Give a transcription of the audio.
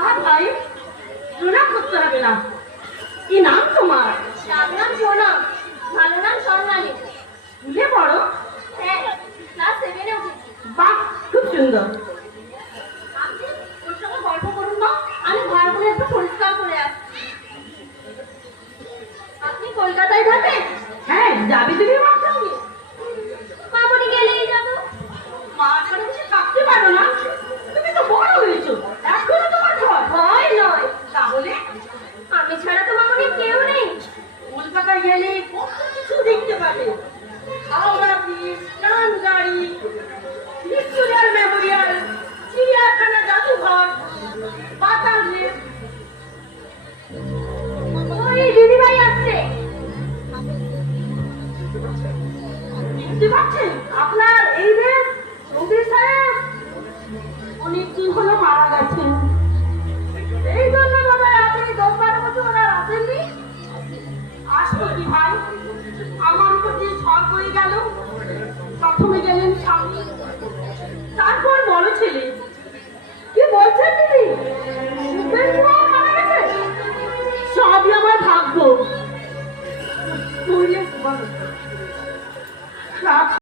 ভাই, প্রণাম করতে হবে না। কি নাম তোমার? নাম সোনা, ভালো নাম স্বর্ণালী। স্কুলে পড়ো? হ্যাঁ, ক্লাস 7-এ উঠেছি। বাহ, খুব সুন্দর। আপনি ওর সঙ্গে গল্প করুন না, আমি ঘরগুলো একটু পরিষ্কার করে আসছি। আপনি কলকাতায় থাকেন? হ্যাঁ, যাবি তুমি আমার সঙ্গে? মামনি গেলেই যাবো। মা ছাড়া তুমি থাকতে পারো না? তুমি তো বড় হয়েছো, এখনো তোমার ঘর। ভয় নয়, তাহলে আমি ছাড়া তো মামনির কেউ নেই। কলকাতায় গেলে কত কিছু দেখতে পাবে। হাওড়া ব্রিজ, ট্রাম গাড়ি, ভিক্টোরিয়ার মেমোরিয়াল, চিড়িয়াখানা, জাদুঘর, পাতাল রেল। ওই দিদিভাই আসছে। বুঝতে পারছেন আপনার এই দেশ চৌধুরী সাহেব অনেকদিন হলো মারা গেছেন। এই জন্য বোধ হয় আপনি 10-12 বছর আর আসেননি। আসবো কি ভাই, আমার উপর দিয়ে ঝড় বয়ে গেল। প্রথমে গেলেন স্বামী, তারপর বড় ছেলে। কি বলছেন দিদি? উপেন্দ্রবাবু মারা গেছে? সবই আমার ভাগ্য।